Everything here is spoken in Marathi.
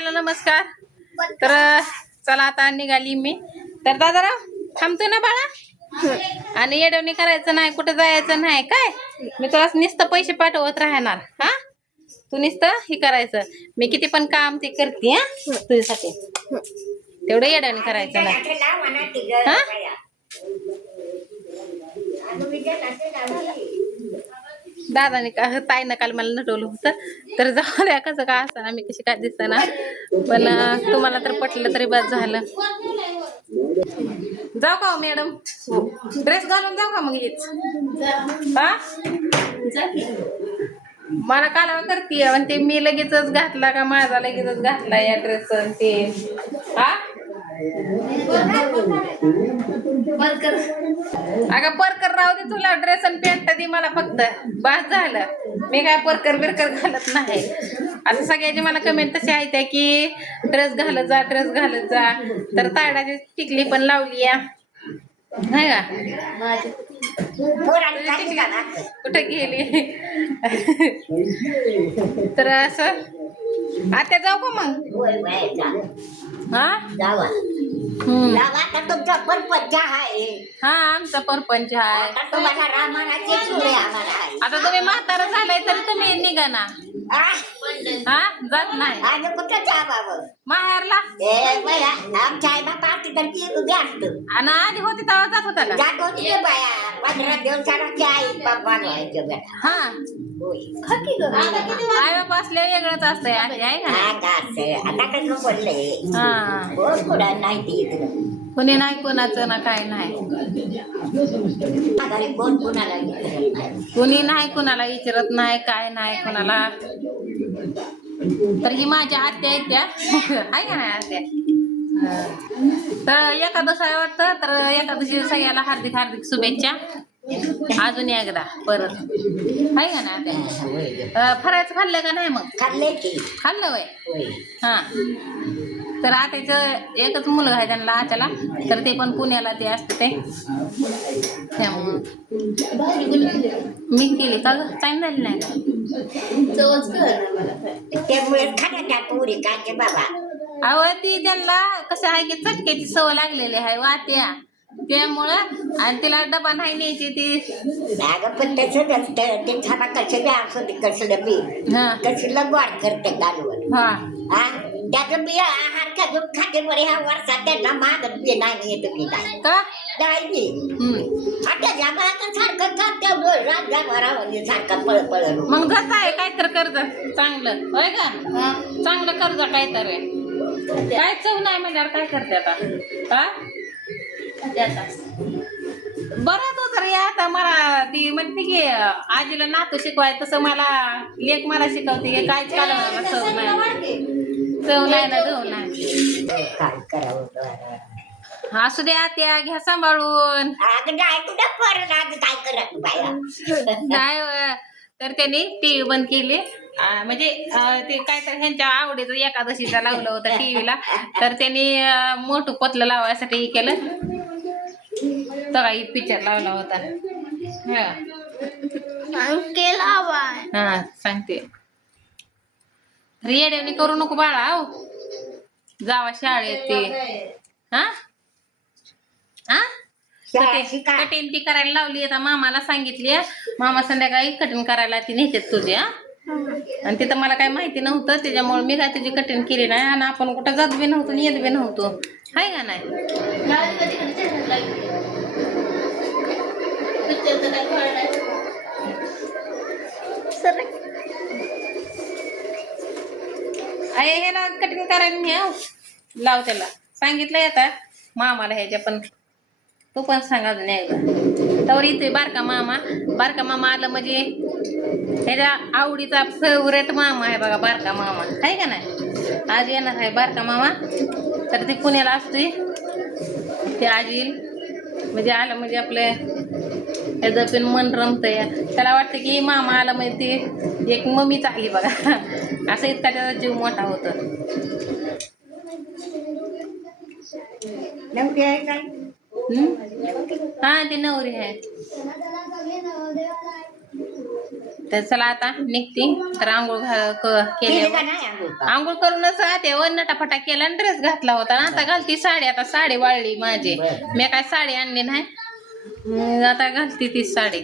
सगळ्याला नमस्कार. तर चला आता निघाली मी. तर दादाराव थांबतो ना बाळा. आणि येडवणी करायचं नाही, कुठं जायचं नाही काय. मी तुला नुसतं पैसे पाठवत राहणार. हा तू नुसतं हे करायचं. मी किती पण काम ते करते हा तुझ्यासाठी. तेवढं येडवणी करायचं नाही हा. दादाने का ताईनं काल मला नटवलं होतं. तर जाऊ द्या कसं काय असताना मी कशी काय दिसताना. पण तुम्हाला तर पटलं तरी बस झालं. जाऊ का मॅडम. ड्रेस घालून जाऊ का मग हेच हा. मला कालवा करते म्हणते मी लगेचच घातला का माझा लगेचच घातला या ड्रेस ते हा. अगं परकर राहू दे तुला. ड्रेस आणि पॅन्ट दे मला फक्त बस झालं. मी काय परकर बिरकर घालत नाही. आता सगळ्याची मला कमेंट तशी आहे की ड्रेस घालत जा ड्रेस घालत जा. तर तायडाची टिकली पण लावली या नाही का. कुठे गेली. तर असं आता जाऊ का मग हा. तुमचा परपंच आहे. हा आमचा परपंच आहे. तुम्हाला रामानाचे चुळे आम्हाला आहे. आता तुम्ही म्हातारा झालाय तरी तुम्ही निघा ना. हा जात नाही. आज कुठं जा बाबा माहेरला. आमच्या आई बापा तिकडची जास्त आणि आधी होती तेव्हा जात होता का. जात होती बाया 15 दिवसाला आई बाबा व्हायचं बेटा. हा आई बाबा असले वेगळंच असतंय आधी आहे का. आता कसं पडलंय. हा कोण नाही ती इकडं. कुणी नाही कोणाचं ना काय नाही. कोण कुणाला विचारत नाही. कुणी नाही कुणाला विचारत नाही काय नाही कुणाला. तर ही माझ्या आत्या आहेत त्या आहे का नाही आत्या. तर एकादश आहे वाटतं. तर एकादशी सगळ्याला हार्दिक हार्दिक शुभेच्छा अजून एकदा परत आहे का ना आत्या. फरायचं खाल्लं का नाही मग. खाल्ले की खाल्लं वय हा. तर आत्याचं एकच मुलगा आहे त्यांना आत्याला. तर ते पण पुण्याला ते असते ते मी केली का ग चांगली झाली नाही का. त्यामुळे खाण्याच्या पुरी काय बाबा. अहो ती त्यांना कसं आहे की चटक्याची सवय लागलेली आहे वात्या त्यामुळं. आणि तिला डबा नाही न्यायची ती. अगं पण तसं नसतं ते छान कसं बी असं ते कसलं बी कसलं गोड करते घालून हा. हा. त्याचं बी आहार खाजून खाते बरे ह्या वर्षात त्यांना मागत बी नाही येत बी नाही का नाही. आता जगात सारखं खात्या राजा भरावं सारखं पळ पळ. मग जात आहे काय तर कर्ज चांगलं होय का. चांगलं कर्ज काय तर काय चव नाही म्हणल्यावर काय करते आता हा. बरं तू तर आता मला ती म्हणते की आजीला नातू शिकवाय तसं मला लेख मला शिकवते की कायच कालवणाला चव नाही. चव नाही ना धव नाही. काय करावं असू दे आत्या घ्या सांभाळून. काय करत बाया नाही तर त्यांनी टीव्ही बंद केली. म्हणजे ते काय तर ह्यांच्या आवडीचं एकादशीचा लावलं होतं टीव्हीला. तर त्यांनी मोठं पतलं लावायसाठी केलं. तर पिक्चर लावला होता हा सांगते. रेड्याने करू नको बाळा हो. जावा शाळेत ते हा हा. कटिंग ती करायला लावली आता मामाला सांगितली. मामा संध्याकाळी कटिंग करायला ती नेतात तुझी हा. आणि तिथं मला काही माहिती नव्हतं त्याच्यामुळे मी काय तुझी कटिंग केली नाही. आणि आपण कुठं जात बी नव्हतो येत बी नव्हतो हाय का नाही. अरे हे ना कटिंग करायला नाही लाव त्याला सांगितलंय आता मामाला ह्याच्या. पण तू पण सांग अजून एकदा तर इथे बारका मामा आलं म्हणजे ह्याच्या आवडीचा फेवरेट मामा आहे बघा बारका मामा आहे का नाही. आज येणार आहे बारका मामा. तर ते पुण्याला असते ते आज येईल. म्हणजे आलं म्हणजे आपले ह्याचं पण मन रमतंय. त्याला वाटतं की मामा आला म्हणजे ती एक मम्मीच आली बघा असं इतका त्याचा जीव मोठा होतो. हा ते नवरी आहे. तर चला आता निघते. तर आंघोळ केली केली. का नाही अंघोळ? आंघोळ करूनच आते वर नटाफटा केला आणि ड्रेस घातला होता. आता घालती साडी. आता साडी वाळली माझी. बरं. मी काय साडी आणली नाही. आता घालती ती साडी.